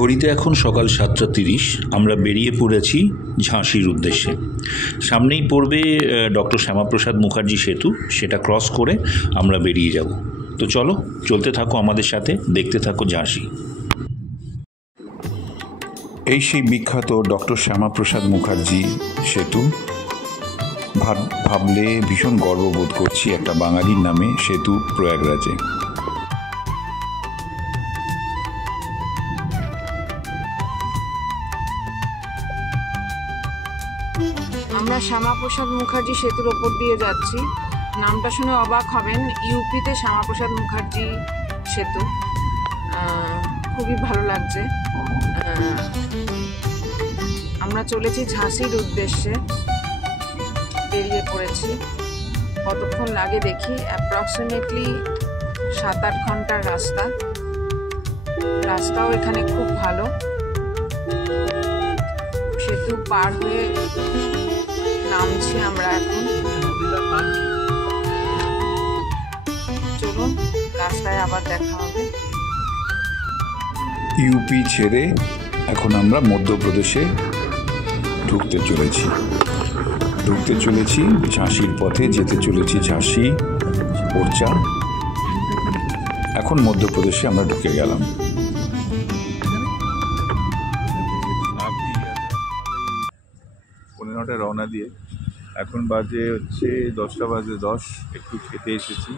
ঘড়িতে এখন সকাল 7:30। আমরা বেরিয়ে পড়েছি ঝাঁসির উদ্দেশ্যে। সামনেই পড়বে ডক্টর শ্যামাপ্রসাদ মুখার্জি সেতু, সেটা ক্রস করে আমরা বেরিয়ে যাব। তো চলো, চলতে থাকো আমাদের সাথে, দেখতে থাকো ঝাঁসি। এই সেই বিখ্যাত ডক্টর শ্যামাপ্রসাদ মুখার্জি সেতু। ভাবলে ভীষণ গর্ববোধ করছি একটা বাঙালির নামে সেতু প্রয়াগরাজে। আমরা শ্যামাপ্রসাদ মুখার্জি সেতুর ওপর দিয়ে যাচ্ছি। নামটা শুনে অবাক হবেন, ইউপিতে শ্যামাপ্রসাদ মুখার্জি সেতু। খুবই ভালো লাগছে। আমরা চলেছি ঝাঁসির উদ্দেশ্যে, বেরিয়ে পড়েছি। কতক্ষণ লাগে দেখি, অ্যাপ্রক্সিমেটলি 7-8 ঘন্টার রাস্তা। রাস্তাও এখানে খুব ভালো। সেতু পার হয়ে নামছি আমরা এখন। চলুন, রাস্তায় আবার দেখা হবে। ইউপি ছেড়ে এখন আমরা মধ্যপ্রদেশে ঢুকতে চলেছি ঝাঁসির পথে, যেতে চলেছি ঝাঁসি, ওরচা। এখন মধ্যপ্রদেশে আমরা ঢুকে গেলাম। পনেরোটা রওনা দিয়ে এখন বাজে হচ্ছে 10:10। একটু খেতে এসেছি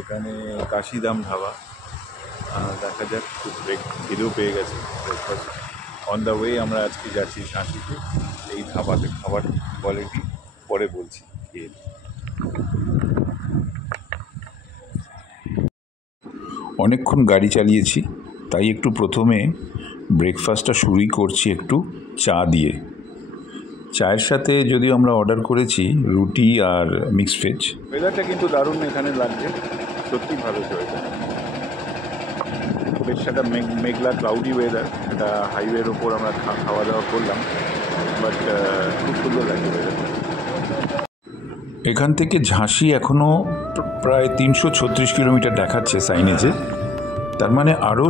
এখানে কাশিদাম ধাবা। দেখা যাক, খুব খিদেও পেয়ে গেছে। ব্রেকফাস্ট অন দ্য ওয়ে আমরা আজকে যাচ্ছি ঝাঁসিতে। এই ধাবাতে খাবার কোয়ালিটি পরে বলছি খেয়ে। অনেকক্ষণ গাড়ি চালিয়েছি, তাই একটু প্রথমে ব্রেকফাস্টটা শুরুই করছি একটু চা দিয়ে। চায়ের সাথে যদিও আমরা অর্ডার করেছি রুটি আর মিক্সড ভেজ। ওয়েদারটা কিন্তু দারুণ এখানে লাগছে, সত্যি ভালো ওয়েদার। বেশ একটা মেঘলা ক্লাউডি ওয়েদার। একটা হাইওয়ের ওপর আমরা খাওয়া দাওয়া করলাম, বাট খুব সুন্দর লাগছে ওয়েদারটা। এখান থেকে ঝাঁসি এখনও প্রায় 336 কিলোমিটার দেখাচ্ছে সাইনেজে। তার মানে আরও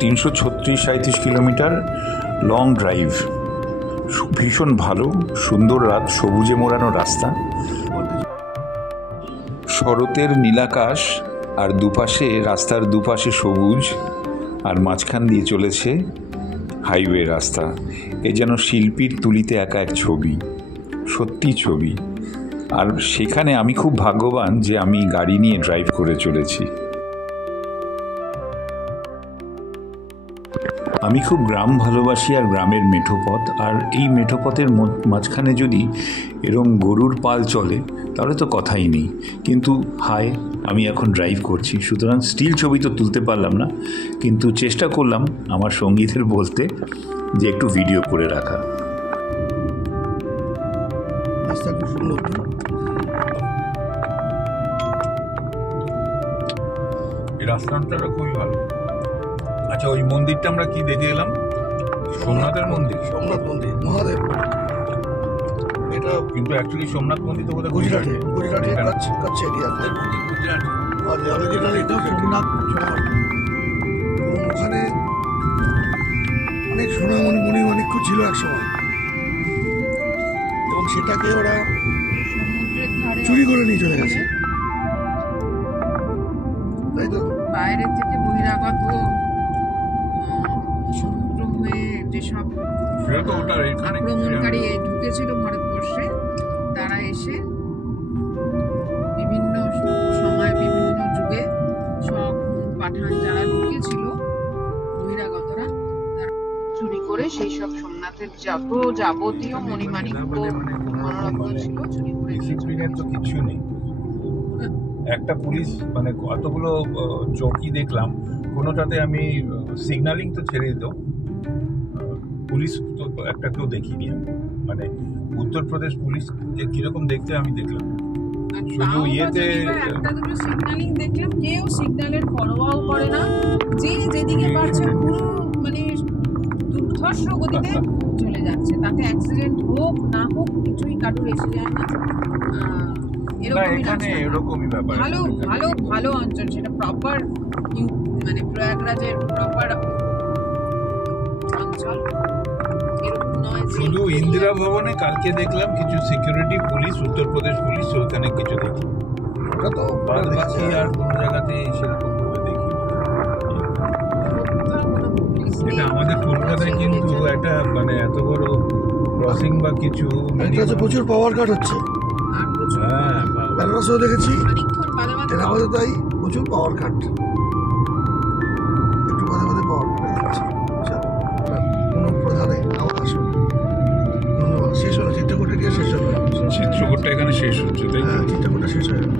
336-37 কিলোমিটার লং ড্রাইভ। ভীষণ ভালো, সুন্দর সবুজে মোড়ানো রাস্তা, শরতের নীলাকাশ, আর দুপাশে রাস্তার দুপাশে সবুজ, আর মাঝখান দিয়ে চলেছে হাইওয়ে রাস্তা। এ যেন শিল্পীর তুলিতে একা এক ছবি, সত্যি ছবি। আর সেখানে আমি খুব ভাগ্যবান যে আমি গাড়ি নিয়ে ড্রাইভ করে চলেছি। আমি খুব গ্রাম ভালোবাসি, আর গ্রামের মেঠোপথ। আর এই মেঠোপথের মাঝখানে যদি এরম গরুর পাল চলে তাহলে তো কথাই নেই। কিন্তু আমি এখন ড্রাইভ করছি, সুতরাং স্টিল ছবি তো তুলতে পারলাম না, কিন্তু চেষ্টা করলাম আমার সঙ্গীদের বলতে যে একটু ভিডিও করে রাখা। এই রাস্তাটা খুবই ভালো। আচ্ছা, ওই মন্দিরটা আমরা কি দেখে এলাম? সোমনাথের মন্দির। সোমনাথ মন্দির, মহাদেব। এটা কিন্তু অ্যাকচুয়ালি সোমনাথ মন্দির তো বোধহয় গুজরাটে কাছে এরিয়াতে। এটা সোমনাথ শহর, এবং ওখানে অনেক সোনামণি মণিমাণিক্য ছিল এক সময়, এবং সেটাকে ওরা চুরি করে নিয়ে চলে গেছে, তাই তো? বাইরে থেকে বহিরাগত সমুদ্র হয়ে যেসব আক্রমণকারী ঢুকেছিল ভারতবর্ষে, তারা এসে বিভিন্ন সময় বিভিন্ন যুগে সব পাঠান যারা ঢুকেছিল বহিরাগতরা, তারা চুরি করে সেই সব সোমনাথের যত যাবতীয় মণিমাণিক্য মনোরত্ন ছিল চুরি করে। ডিসিপ্লিনের তো কিছু নেই। একটা পুলিশ মানে কতগুলো চৌকি দেখলাম, কোনোটাতে আমি সিগন্যালিং তো ছেড়ে দিত, পুলিশ তো একটা কেউ দেখিনি। মানে উত্তরপ্রদেশ পুলিশ যে কিরকম দেখতে আমি দেখলাম, শুধু ইয়েতে একটা দুটো সিগন্যালিং দেখলাম, কেউ সিগন্যালের পরোয়াও করে না, যে যেদিকে পারছে পুরো মানে দুর্ধর্ষ গতিতে চলে যাচ্ছে। তাতে অ্যাক্সিডেন্ট হোক না হোক কিছুই কারুর এসে যায় না। এরকমই ব্যাপার। ভালো ভালো ভালো অঞ্চল, সেটা প্রপার মানে প্রয়াগরাজের প্রপার চল এরকম নয় যে শুধু ইন্দিরা ভবনে কালকে দেখলাম কিছু সিকিউরিটি পুলিশ, উত্তরপ্রদেশ পুলিশ, ওখানে কিছু দেখি, ওটা তো বাদ বাকি আর কোনো জায়গাতে সেরকম ভাবে দেখি। কোথাও কোনো পুলিশ নেই। এটা আমাদের কলকাতায় কিন্তু একটা মানে এত বড় ক্রসিং বা কিছু এটা হচ্ছে প্রচুর পাওয়ার কাট হচ্ছে, আর প্রচুর হ্যাঁ বাবা। বেনারসেও দেখেছি, খানিকক্ষণ বাদে বাদে এর আমাদের তাই প্রচুর পাওয়ার কাট, একটু বাদে বাদে পাওয়ার কাট হয়ে যাচ্ছে। কোনো প্রধানে আওয়াজ আসবে ধন্যবাদ, শেষ হলো চিত্রকূট এরিয়া, শেষ হলো। চিত্রকূটটা এখানে শেষ হচ্ছে, তাই তো? হ্যাঁ, চিত্রকূটটা শেষ হয়ে গেল।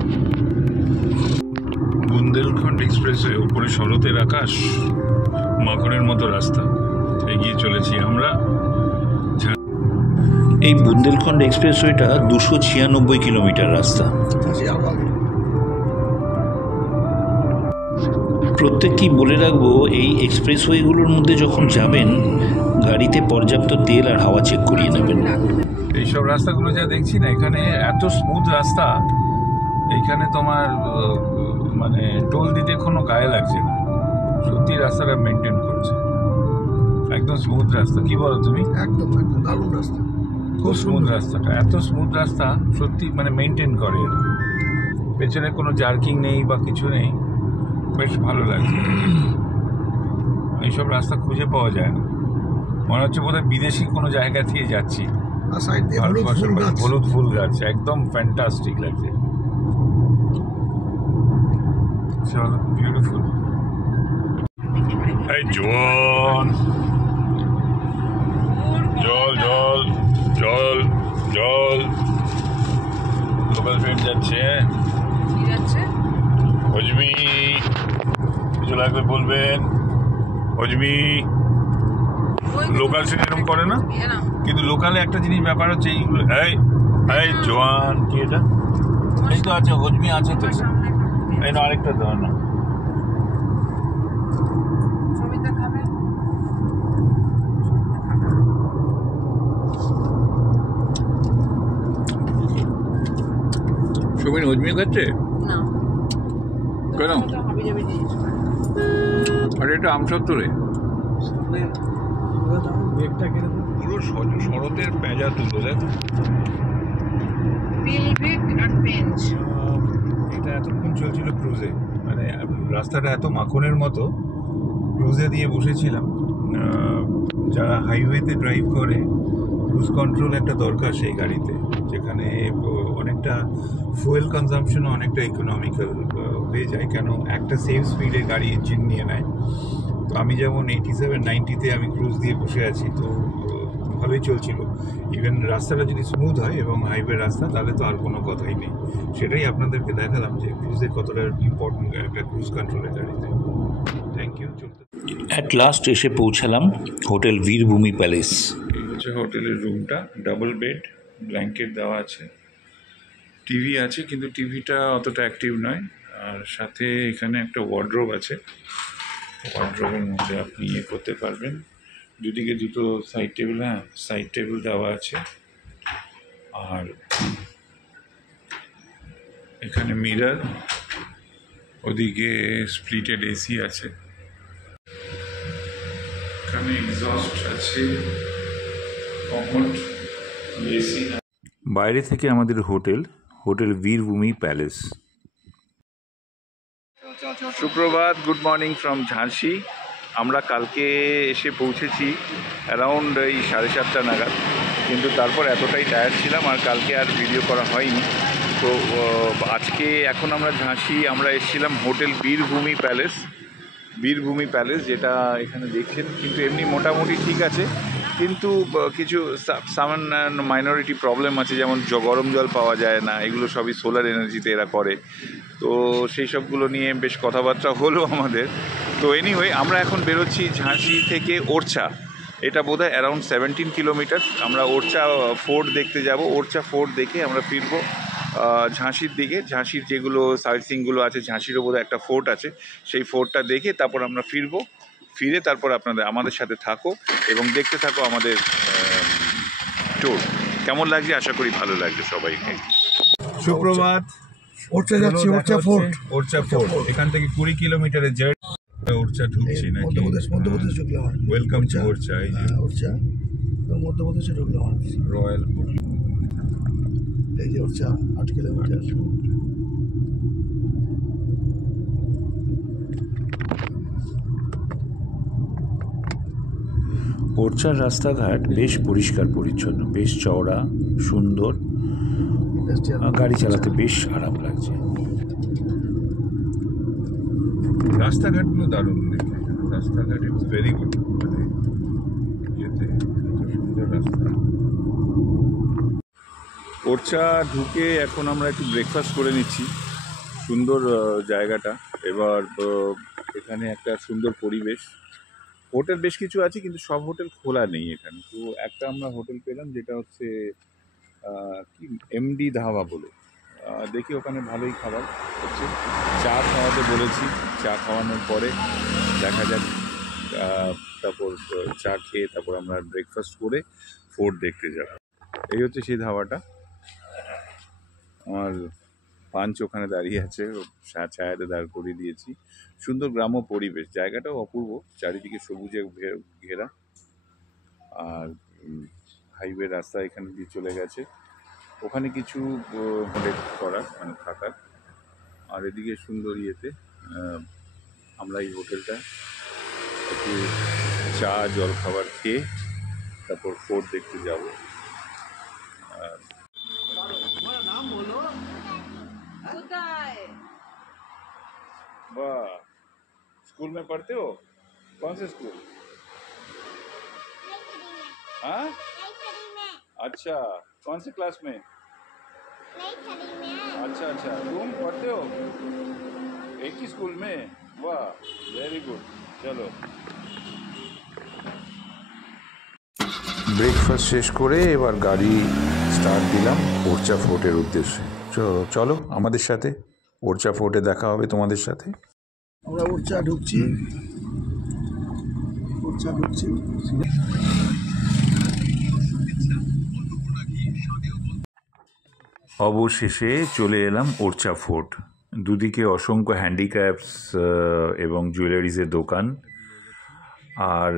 বুন্দেলখণ্ড এক্সপ্রেসওয়ে, উপরে শরতের আকাশ, মাখনের মতো রাস্তা, এগিয়ে চলেছি আমরা। এই বুন্দেলখণ্ড এক্সপ্রেসওয়েটা 296 কিলোমিটার রাস্তা। ঝাঁসি আরো আগে। প্রত্যেককেই বলে রাখবো, এই এক্সপ্রেসওয়েগুলোর মধ্যে যখন যাবেন গাড়িতে পর্যাপ্ত তেল আর হাওয়া চেক করিয়ে নেবেন। এইসব রাস্তাগুলো যা দেখছি না, এখানে এত স্মুথ রাস্তা, এইখানে তোমার মানে টোল দিতে কোনো গায়ে লাগছে না, সত্যি রাস্তাটা মেনটেন করছে, একদম স্মুথ রাস্তা। কি বলো তুমি? একদম একদম দারুণ রাস্তা, খুব স্মুথ রাস্তাটা, এত স্মুথ রাস্তা সত্যি মানে মেনটেন করে এরা। পেছনে কোনো জার্কিং নেই বা কিছু নেই, বেশ ভালো লাগছে। এইসব রাস্তা খুঁজে পাওয়া যায় না, মনে হচ্ছে বোধহয় বিদেশি কোনো জায়গা থেকে যাচ্ছি। আর সাইড দিয়ে হলুদ ভারতবর্ষের ফুল বাইরে গাছ। হলুদ ফুল গাছ, একদম ফ্যান্টাস্টিক লাগছে। চলো, বিউটিফুল। এই জল জল জল জল জল, লোকাল ট্রেন যাচ্ছে। কি যাচ্ছে? হজমি, কিছু লাগবে বলবেন। হজমি ওই লোকাল ট্রেন এরকম করে না, এ নাও। কিন্তু লোকালে একটা জিনিস ব্যাপার হচ্ছে এইগুলো। এই এই জোয়ান, কি এটা? এই তো আছে, হজমি আছে তো। আমার সামনে খাবে। এই না, আরেকটা দাও না। সবিতা খাবে? সুমিন হজমি খাচ্ছে? না। কেন? ওটা হাবি জাবি জিনিস খায়। আর এটা আমসত্তরে ব্রেকটা কেটে দাও। পুরো শরতের পেঁজা তুলো, দেখ। পিলভিক আর পেঞ্চ। এটা এতক্ষণ চলছিল ক্রুজে, মানে রাস্তাটা এত মাখনের মতো, ক্রুজে দিয়ে বসেছিলাম। যারা হাইওয়েতে ড্রাইভ করে, ক্রুজ কন্ট্রোল একটা দরকার সেই গাড়িতে, যেখানে অনেকটা ফুয়েল কনজাম্পশনও অনেকটা ইকোনমিক্যাল হয়ে যায়, কেন একটা সেফ স্পিডে গাড়ি ইঞ্জিন নিয়ে নেয়। তো আমি যেমন 87-90-তে আমি ক্রুজ দিয়ে বসে আছি, তো ভালোই চলছিল। ইভেন রাস্তাটা যদি স্মুথ হয় এবং হাইওয়ে রাস্তা, তাহলে তো আর কোনো কথাই নেই। সেটাই আপনাদেরকে দেখালাম যে ক্রুজে কতটা ইম্পর্টেন্ট একটা ক্রুজ কন্ট্রোলের গাড়িতে। Thank you. চলতে অ্যাট লাস্ট এসে পৌঁছালাম হোটেল বীরভূমি প্যালেস। এই হচ্ছে হোটেলের রুমটা, ডাবল বেড, ব্ল্যাঙ্কেট দেওয়া আছে, টিভি আছে, কিন্তু টিভিটা অতটা অ্যাক্টিভ নয়। আর সাথে এখানে একটা ওয়ার্ড্রোব আছে, ওয়ার্ড্রোবের মধ্যে আপনি ইয়ে করতে পারবেন। দুদিকে দুটো সাইড টেবিল, হ্যাঁ সাইড টেবিল দেওয়া আছে। আর এখানে মিরর, ওদিকে স্প্লিটেড এসি আছে, এখানে এক্সস্ট আছে, কমোড, এসি। বাইরে থেকে আমাদের হোটেল বীরভূমি প্যালেস। সুপ্রভাত, গুড মর্নিং ফ্রম ঝাঁসি। আমরা কালকে এসে পৌঁছেছি অ্যারাউন্ড এই 7:30 নাগাদ, কিন্তু তারপর এতটাই টায়ার্ড ছিলাম আর কালকে আর ভিডিও করা হয়নি। তো আজকে এখন আমরা ঝাঁসি, আমরা এসেছিলাম হোটেল বীরভূমি প্যালেস, যেটা এখানে দেখছেন। কিন্তু এমনি মোটামুটি ঠিক আছে, কিন্তু কিছু সামান্য মাইনরিটি প্রবলেম আছে, যেমন গরম জল পাওয়া যায় না, এগুলো সবই সোলার এনার্জিতে এরা করে। তো সেই সবগুলো নিয়ে বেশ কথাবার্তা হলো আমাদের। তো এনিওয়ে, আমরা এখন বেরোচ্ছি ঝাঁসি থেকে ওরছা। এটা বোধহয় অ্যারাউন্ড 17 কিলোমিটার। আমরা ওরছা ফোর্ট দেখতে যাব, ওরছা ফোর্ট দেখে আমরা ফিরবো ঝাঁসির দিকে। ঝাঁসির যেগুলো সাইট সিনগুলো আছে, ঝাঁসিরও বোধহয় একটা ফোর্ট আছে, সেই ফোর্টটা দেখে তারপর আমরা ফিরে তারপর আমাদের সাথে থাকো এবং দেখতে থাকো আমাদের ট্যুর। কেমন লাগছে? আশা করি ভালো লাগছে সবাইকে। সুপ্রভাত। ওরচা যাচ্ছি, ওরচা ফোর্ট। ওরচা ফোর্ট এখান থেকে 20 কিলোমিটারের জার্নি। ওরচা ঢুকছি নাকি? মধ্যপ্রদেশ ঢুকলাম। Welcome to Orchha. এই যে ওরচা মধ্যপ্রদেশে ঢুকলাম। রয়্যাল এই যে ওরচা 8 কিলোমিটার। ওরচার রাস্তাঘাট বেশ পরিষ্কার পরিচ্ছন্ন, বেশ চওড়া, সুন্দর, গাড়ি চালাতে বেশ আরাম লাগছে। রাস্তাঘাটগুলো দারুণ দেখে, রাস্তাঘাট ইটস ভেরি গুড। সুন্দর রাস্তা। ওরচা ঢুকে এখন আমরা একটু ব্রেকফাস্ট করে নিচ্ছি। সুন্দর জায়গাটা। এবার এখানে একটা সুন্দর পরিবেশ। হোটেল বেশ কিছু আছে, কিন্তু সব হোটেল খোলা নেই এখানে। তো একটা আমরা হোটেল পেলাম, যেটা হচ্ছে কি এমডি ধাবা বলে। দেখি ওখানে ভালোই খাবার হচ্ছে। চা খাওয়াতে বলেছি, চা খাওয়ানোর পরে দেখা যাক। তারপর চা খেয়ে তারপর আমরা ব্রেকফাস্ট করে ফোর্ট দেখতে যাব। এই হচ্ছে সেই ধাবাটা। আমার পাঞ্চ ওখানে দাঁড়িয়ে আছে, ছায়াতে দাঁড় করিয়ে দিয়েছি। সুন্দর গ্রাম্য পরিবেশ, জায়গাটাও অপূর্ব, চারিদিকে সবুজে ঘেরা। আর হাইওয়ে রাস্তা এখানে দিয়ে চলে গেছে। ওখানে কিছু হোটেল করার মানে থাকার। আর এদিকে সুন্দর ইয়েতে আমরা এই হোটেলটা একটু চা জল খাবার খেয়ে তারপর ফোর্ট দেখতে যাব। वाह, स्कूल में पढ़ते हो? कौन से स्कूल? हाँ, अच्छा, कौन से क्लास में? अच्छा अच्छा, तुम पढ़ते हो एक ही स्कूल में? वाह, वेरी गुड। चलो, ব্রেকফাস্ট শেষ করে এবার গাড়ি স্টার্ট দিলাম ওরচা ফোর্টের উদ্দেশ্যে। চলো আমাদের সাথে, ওরচা ফোর্টে দেখা হবে তোমাদের সাথে। আমরা ওরচা ঢুকছি। অবশেষে চলে এলাম ওরচা ফোর্ট। দুদিকে অসংখ্য হ্যান্ডিক্রাফটস এবং জুয়েলারিজের দোকান। আর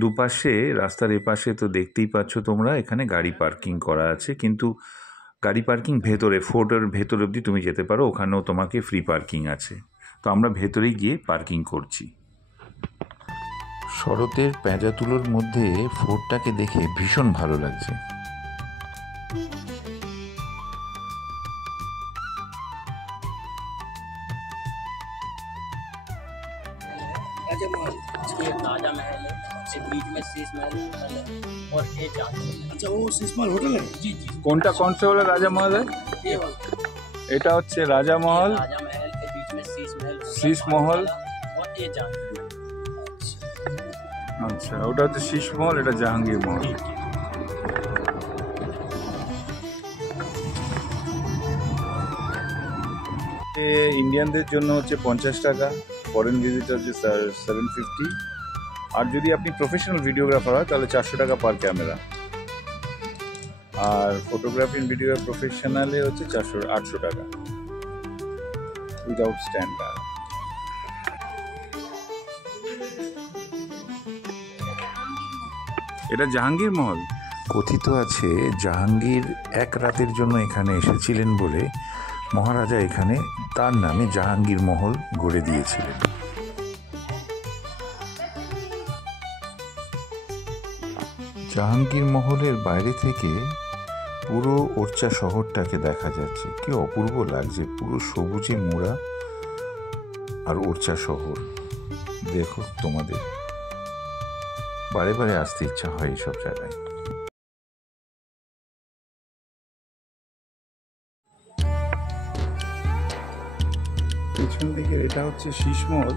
দুপাশে, রাস্তার এপাশে তো দেখতেই পাচ্ছ তোমরা, এখানে গাড়ি পার্কিং করা আছে। কিন্তু গাড়ি পার্কিং ভেতরে, ফোর্টের ভেতর অবধি তুমি যেতে পারো, ওখানেও তোমাকে ফ্রি পার্কিং আছে। তো আমরা ভেতরে গিয়ে পার্কিং করছি। শরতের পেঁজা তুলোর মধ্যে ফোর্টটাকে দেখে ভীষণ ভালো লাগছে। राजा महल है, इसके बीच में शीश महल है और ये जहांगीर। अच्छा, वो शीश महल होटल है? जी जी, কোনটা কোন সে হলো রাজা মহল? ये वाला এটা হচ্ছে রাজা মহল, राजा महल के बीच में शीश महल होगा, शीश महल और ये जहांगीर। আচ্ছা, ওটা হচ্ছে শীষ মহল, এটা জাহাঙ্গীর মহল। ইন্ডিয়ানদের জন্য হচ্ছে 50 টাকা, ফরেন ভিজিটার হচ্ছে 750। আর যদি আপনি প্রফেশনাল ভিডিওগ্রাফার হয় তাহলে 400 টাকা পার ক্যামেরা। আর ফটোগ্রাফি ভিডিও প্রফেশনালে হচ্ছে 800 টাকা উইদাউট স্ট্যান্ডার্ড। এটা জাহাঙ্গীর মহল। কথিত আছে জাহাঙ্গীর এক রাতের জন্য এখানে এসেছিলেন বলে মহারাজা এখানে তার নামে জাহাঙ্গীর মহল গড়ে দিয়েছিলেন। জাহাঙ্গীর মহলের বাইরে থেকে পুরো ওরচা শহরটাকে দেখা যাচ্ছে। কি অপূর্ব লাগছে, পুরো সবুজে মোড়া আর ওরচা শহর। দেখো, তোমাদের বারে বারে আসতে ইচ্ছা হয় এইসব জায়গায়। পিছন দিকে এটা হচ্ছে শীষ মহল।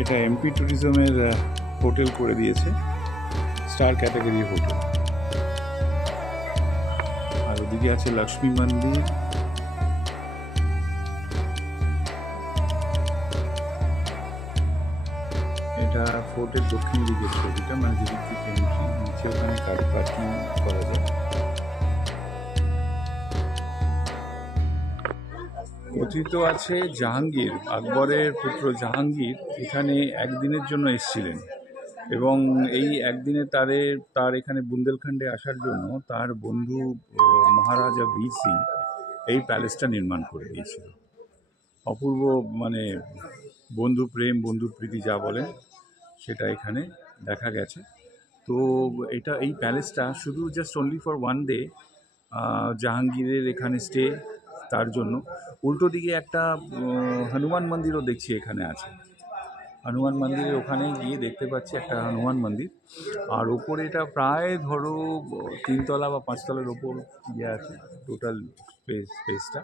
এটা এমপি ট্যুরিজমের হোটেল করে দিয়েছে, স্টার ক্যাটাগরি হোটেল। আর ওদিকে আছে লক্ষ্মী মন্দির। এটা ফোর্টের দক্ষিণ দিকের ছবিটা, মানে যেদিক থেকে এন্ট্রি, নিচে ওখানে গাড়ি পার্কিং করা যায়। কথিত আছে জাহাঙ্গীর, আকবরের পুত্র জাহাঙ্গীর এখানে একদিনের জন্য এসেছিলেন এবং এই একদিনে তার এখানে বুন্দেলখণ্ডে আসার জন্য তার বন্ধু মহারাজা বীর সিং এই প্যালেসটা নির্মাণ করে দিয়েছিল। অপূর্ব মানে বন্ধু প্রেম, বন্ধু প্রীতি যা বলেন সেটা এখানে দেখা গেছে। তো এই প্যালেসটা শুধু just only for one day জাহাঙ্গীরের এখানে স্টে, তার জন্য। উল্টো দিকে একটা হনুমান মন্দিরও দেখছি এখানে আছে। হনুমান মন্দিরের ওখানে গিয়ে দেখতে পাচ্ছি একটা হনুমান মন্দির, আর ওপরে এটা প্রায় ধরো 3 তলা বা 5 তলার ওপর ইয়ে আছে টোটাল স্পেসটা।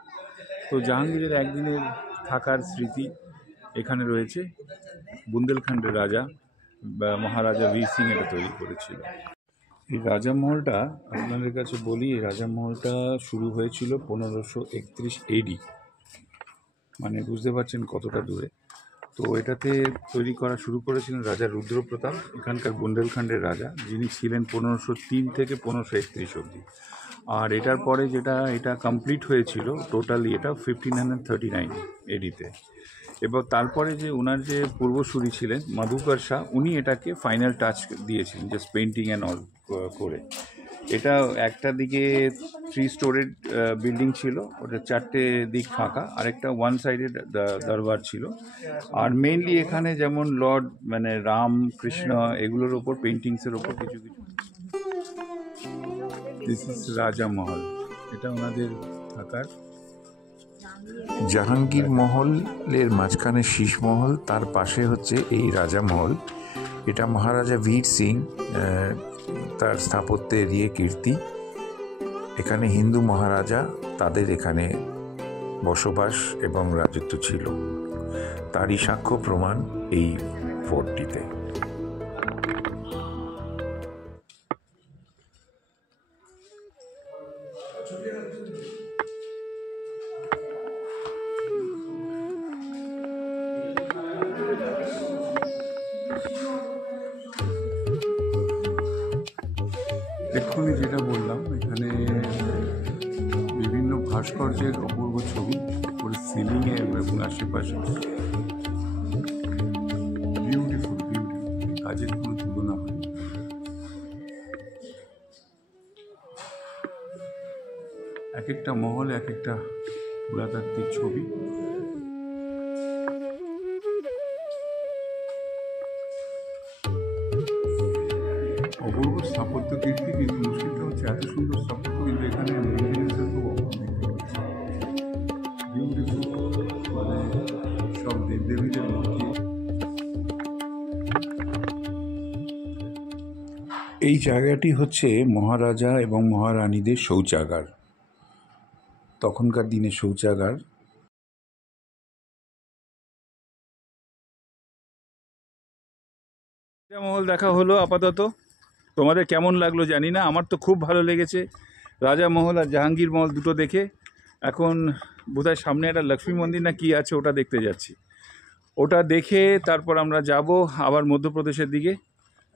তো জাহাঙ্গীরের একদিনের থাকার স্মৃতি এখানে রয়েছে। বুন্দেলখণ্ডের রাজা বা মহারাজা বীর সিং এটা তৈরি করেছিল। এই রাজামহলটা আপনাদের কাছে বলি, এই রাজামহলটা শুরু হয়েছিল 1531 AD, মানে বুঝতে পারছেন কতটা দূরে। তো এটাতে তৈরি করা শুরু করেছিলেন রাজা রুদ্রপ্রতাপ, এখানকার বুন্দেলখণ্ডের রাজা, যিনি ছিলেন 1503 থেকে 1531 অবধি। আর এটার পরে এটা কমপ্লিট হয়েছিল টোটালি এটা 1539 AD-তে। এবার তারপরে যে ওনার যে পূর্বসূরি ছিলেন মাধুকর শাহ, উনি এটাকে ফাইনাল টাচ দিয়েছিলেন জাস্ট পেন্টিং অ্যান্ড অল করে। এটা একটা দিকে 3 স্টোরেড বিল্ডিং ছিল, ওটা 4টে দিক ফাঁকা, আরেকটা ওয়ান সাইডেড দরবার ছিল। আর মেইনলি এখানে যেমন লর্ড মানে রাম কৃষ্ণ এগুলোর ওপর পেন্টিংসের ওপর কিছু কিছু। দিস ইজ রাজামহল, এটা ওনাদের থাকার। জাহাঙ্গীর মহলের মাঝখানে শীষমহল, তার পাশে হচ্ছে এই রাজামহল। এটা মহারাজা বীর সিং তার স্থাপত্যের কীর্তি। এখানে হিন্দু মহারাজা তাদের এখানে বসবাস এবং রাজত্ব ছিল, তারই সাক্ষ্য প্রমাণ এই ফোর্টটিতে। এক্ষুনি যেটা বললাম, এখানে বিভিন্ন ভাস্কর্যের অপূর্ব ছবি পুরো সিলিংয়ে এবং আশেপাশে। বিউটিফুল, কাজের কোনো তুলনা হয়। এক একটা মহল এক একটা পুরাতাত্ত্বিক ছবি। অপূর্ব স্থাপত্য কীর্তি, কিন্তু মুশকিলটা হচ্ছে এত সুন্দর স্থাপত্য কিন্তু এখানে মেনটেন্যান্সের খুব অভাব দেখতে পাচ্ছি। বিউটিফুল, মানে সব দেবদেবীদের মূর্তি। এই জায়গাটি হচ্ছে মহারাজা এবং মহারানীদের শৌচাগার, তখনকার দিনে শৌচাগার। রাজামহল দেখা হলো আপাতত। তোমাদের কেমন লাগলো জানি না, আমার তো খুব ভালো লেগেছে রাজামহল আর জাহাঙ্গীর মহল দুটো দেখে। এখন বোধহয় সামনে একটা লক্ষ্মী মন্দির না কি আছে, ওটা দেখতে যাচ্ছি। ওটা দেখে তারপর আমরা যাব আবার মধ্যপ্রদেশের দিকে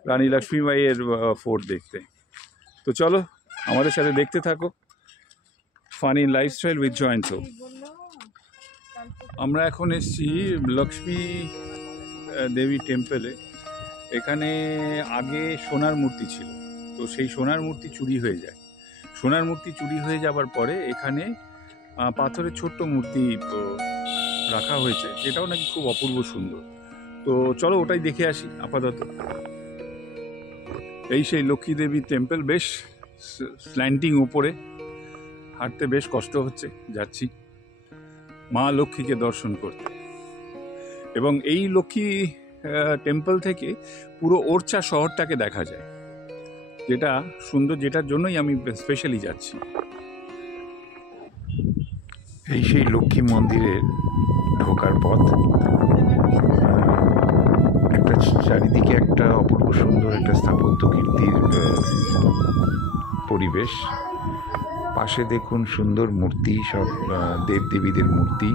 রানী লক্ষ্মীবাইয়ের ফোর্ট দেখতে। তো চলো আমাদের সাথে দেখতে থাকো ফানি লাইফস্টাইল উইথ জয়েন্ট। আমরা এখন এসেছি লক্ষ্মী দেবী টেম্পলে। এখানে আগে সোনার মূর্তি ছিল, তো সেই সোনার মূর্তি চুরি হয়ে যায়। সোনার মূর্তি চুরি হয়ে যাবার পরে এখানে পাথরের ছোট্ট মূর্তি রাখা হয়েছে, যেটাও নাকি খুব অপূর্ব সুন্দর। তো চলো ওটাই দেখে আসি আপাতত। এই সেই লক্ষ্মী দেবী টেম্পল, বেশ স্ল্যান্টিং উপরে, হাঁটতে বেশ কষ্ট হচ্ছে, যাচ্ছি মা লক্ষ্মীকে দর্শন করতে। এবং এই লক্ষ্মী টেম্পল থেকে পুরো ওরচা শহরটাকে দেখা যায়, যেটা সুন্দর, যেটার জন্যই আমি স্পেশালি যাচ্ছি। এই সেই লক্ষ্মী মন্দিরের ঢোকার পথ। একটা চারিদিকে একটা অপূর্ব সুন্দর একটা স্থাপত্য কীর্তির পরিবেশ। পাশে দেখুন সুন্দর মূর্তি, সব দেবদেবীদের মূর্তি।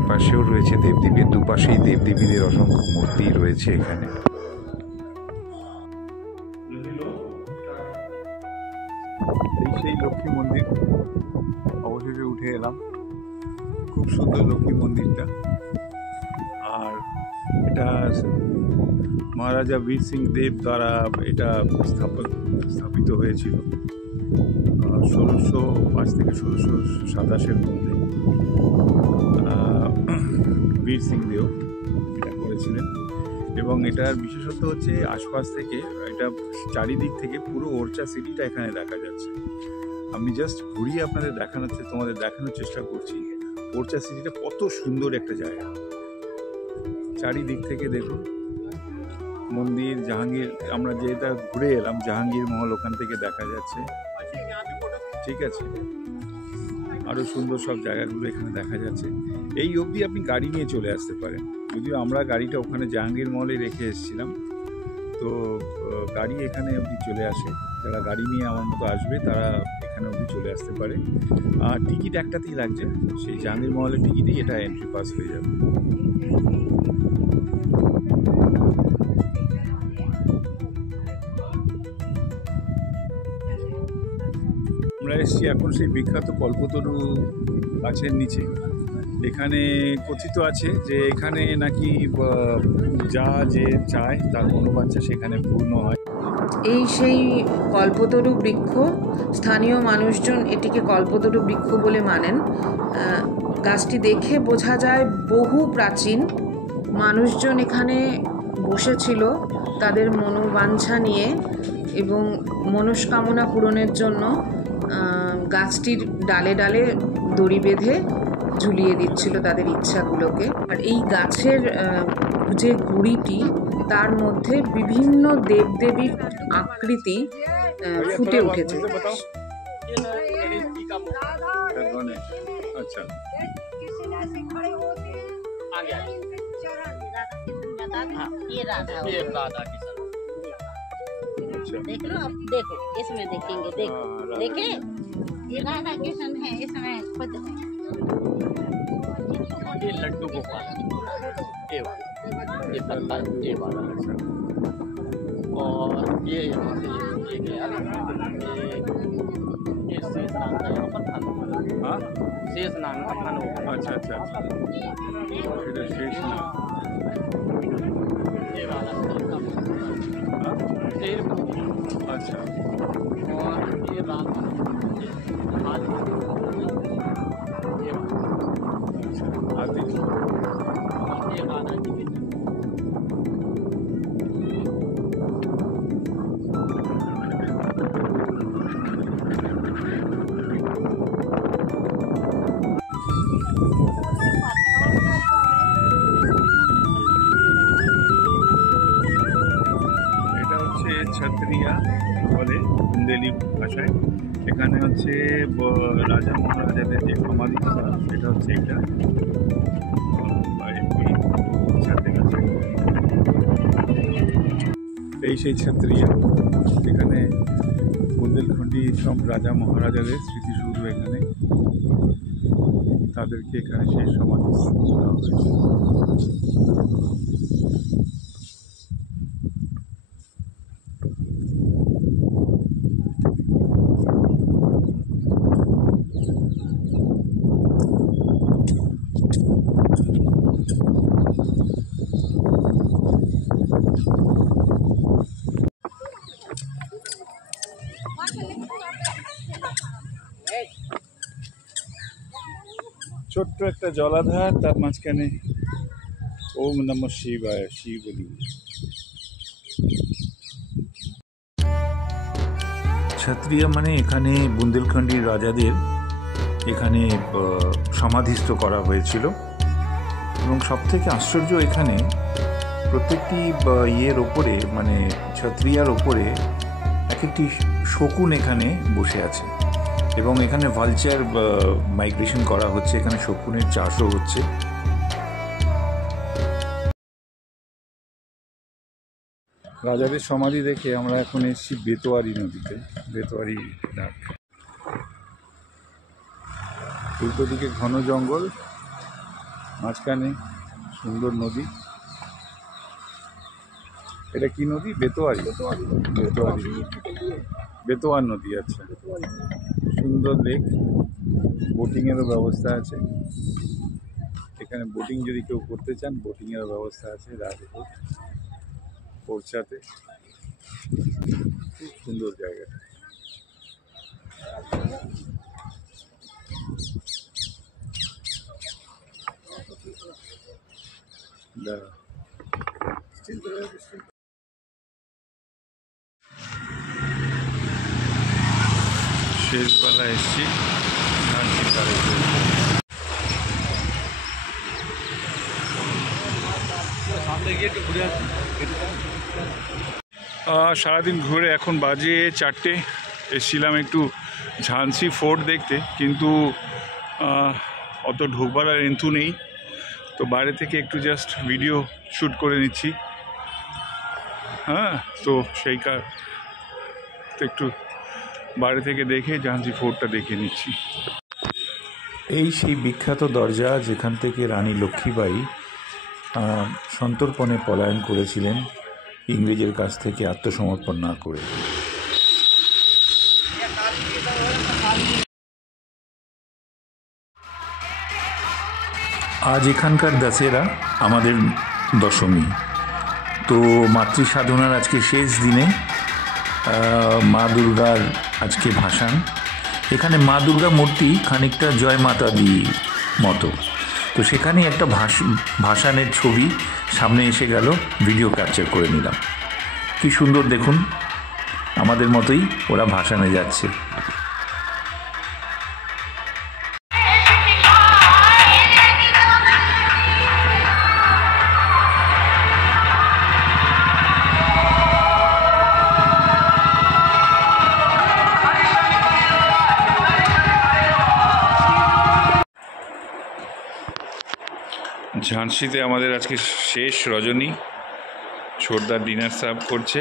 এপাশেও রয়েছে দেবদেবী, দুপাশেই দেবদেবীদের অসংখ্য মূর্তি রয়েছে এখানে। এই সেই লক্ষ্মী মন্দির, অবশেষে উঠে এলাম। খুব সুন্দর লক্ষ্মী মন্দিরটা। আর এটা মহারাজা বীর সিং দেব দ্বারা এটা স্থাপিত হয়েছিল 1605 থেকে 1627 মধ্যে। বীর সিং দেব এটা করেছিলেন। এবং এটার বিশেষত্ব হচ্ছে আশপাশ থেকে এটা চারিদিক থেকে পুরো ওরচা সিটিটা এখানে দেখা যাচ্ছে। আমি জাস্ট ঘুরিয়ে তোমাদের দেখানোর চেষ্টা করছি ওরচা সিটিটা কত সুন্দর একটা জায়গা। চারিদিক থেকে দেখুন মন্দির, জাহাঙ্গীর, আমরা যেটা ঘুরে এলাম জাহাঙ্গীর মহল ওখান থেকে দেখা যাচ্ছে, ঠিক আছে। আরও সুন্দর সব জায়গাগুলো এখানে দেখা যাচ্ছে। এই অবধি আপনি গাড়ি নিয়ে চলে আসতে পারেন, যদিও আমরা গাড়িটা ওখানে জাহাঙ্গীর মহলে রেখে এসেছিলাম। তো গাড়ি এখানে অবধি চলে আসে, যারা গাড়ি নিয়ে আমার মতো আসবে তারা এখানে অবধি চলে আসতে পারে। আর টিকিট একটাতেই লাগছে, সেই জাহাঙ্গীর মহলের টিকিটেই এটা এন্ট্রি পাস হয়ে যাবে। আমরা এসেছি এখন সেই বিখ্যাত কল্পতরু গাছের নিচে। এখানে কথিত আছে যে এখানে নাকি যে চায় তার মনোবাঞ্ছা সেখানে পূর্ণ হয়। এই সেই কল্পতরু বৃক্ষ। স্থানীয় মানুষজন এটিকে কল্পতরু বৃক্ষ বলে মানেন। গাছটি দেখে বোঝা যায় বহু প্রাচীন। মানুষজন এখানে বসেছিল তাদের মনোবাঞ্ছা নিয়ে এবং মনস্কামনা পূরণের জন্য গাছটির ডালে ডালে দড়ি বেঁধে ঝুলিয়ে দিচ্ছিল তাদের ইচ্ছাগুলোকে। আর এই গাছের যে গুড়িটি, তার মধ্যে বিভিন্ন দেবদেবীর আকৃতি ফুটে উঠেছে। আচ্ছা, देख लो, अब देखो इसमें देखेंगे, देखो देखे ये राधा कृष्ण है, इसमें खुद ये लड्डू गोपाल ये वाला, ये पत्ता ये वाला, और ये यहाँ से ये गया ये शेष नाग का यहाँ पर थान, हाँ शेष नाग का थान होगा। अच्छा अच्छा अच्छा, এটা শেষ না। ये वाला अच्छा, और ये रात आती ये राधा जी की ছত্রিয়া বলে বুন্দেলি ভাষায়। এখানে হচ্ছে রাজা মহারাজাদের যে সমাধি সেটা হচ্ছে এটা। এই সেই ছত্রিয়া, এখানে বুন্দেলখণ্ডী সব রাজা মহারাজাদের স্মৃতিসৌধ এখানে, তাদেরকে এখানে সেই সমাধি করা হয়েছে। ছোট্ট একটা জলাধার, তার মাঝখানে ওম নমঃ শিবায়, শিব বলি। ছত্রিয়া মানে এখানে বুন্দেলখণ্ডী রাজাদের এখানে সমাধিস্থ করা হয়েছিল। এবং সবথেকে আশ্চর্য, এখানে প্রত্যেকটি ইয়ের ওপরে মানে ছত্রিয়ার ওপরে এক একটি শকুন এখানে বসে আছে। এবং এখানে ভালচার মাইগ্রেশন করা হচ্ছে, এখানে শকুনের চাষও হচ্ছে। রাজাদের সমাধি দেখে আমরা এখন এসেছি বেতোয়ারি নদীতে, বেতোয়ারি ঘাট। উল্টো দিকে ঘন জঙ্গল, মাঝখানে সুন্দর নদী। এটা কি নদী? বেতোয়ারি। বেতোয়ারি, বেতোয়ার নদী। আচ্ছা, সুন্দর লেক, বোটিংয়েরও ব্যবস্থা আছে এখানে। বোটিং যদি কেউ করতে চান, বোটিংয়েরও ব্যবস্থা আছে রাজপুর পোরচাতে। খুব সুন্দর জায়গাটা। শেষবেলা এসছি ঝাঁসি পাড়ে। সারাদিন ঘুরে এখন বাজে 4টে। এসেছিলাম একটু ঝাঁসি ফোর্ট দেখতে, কিন্তু অত ঢোকবার আর এন্থু নেই, তো বাইরে থেকে একটু জাস্ট ভিডিও শ্যুট করে নিচ্ছি। হ্যাঁ, তো সেই তো একটু বাইরে থেকে দেখে ঝাঁসি ফোর্টটা দেখে নিচ্ছি। এই সেই বিখ্যাত দরজা যেখান থেকে রানী লক্ষ্মীবাঈ সন্তর্পণে পলায়ন করেছিলেন ইংরেজের কাছ থেকে আত্মসমর্পণ না করে। আজ এখানকার দশেরা আমাদের দশমী, তো মাতৃ সাধনার আজকে শেষ দিনে মা দুর্গার আজকে ভাসান। এখানে মা দুর্গা মূর্তি খানিকটা জয় মাতা দি মতো, তো সেখানে একটা ভাসানের ছবি সামনে এসে গেল, ভিডিও ক্যাপচার করে নিলাম। কি সুন্দর দেখুন, আমাদের মতোই ওরা ভাসানে যাচ্ছে। ঝাঁসিতে আমাদের আজকে শেষ রজনী। ছোটদার ডিনার সার্ভ করছে।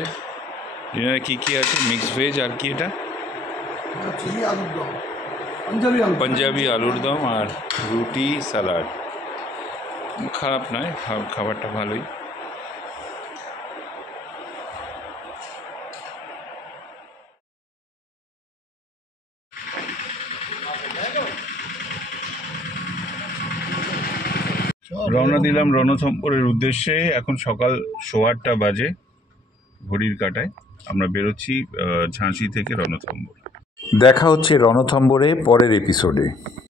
ডিনারে কি কি আছে? মিক্স ভেজ, আর কি এটা? পাঞ্জাবি আলুর দম আর রুটি, স্যালাড। খারাপ নয়, খাবারটা ভালোই। রওনা দিলাম রণথম্বরের উদ্দেশ্যে। এখন সকাল 8:15 বাজে ঘড়ির কাঁটায়। আমরা বেরোচ্ছি ঝাঁসি থেকে রণথম্বর। দেখা হচ্ছে রণথম্বরে পরের এপিসোডে।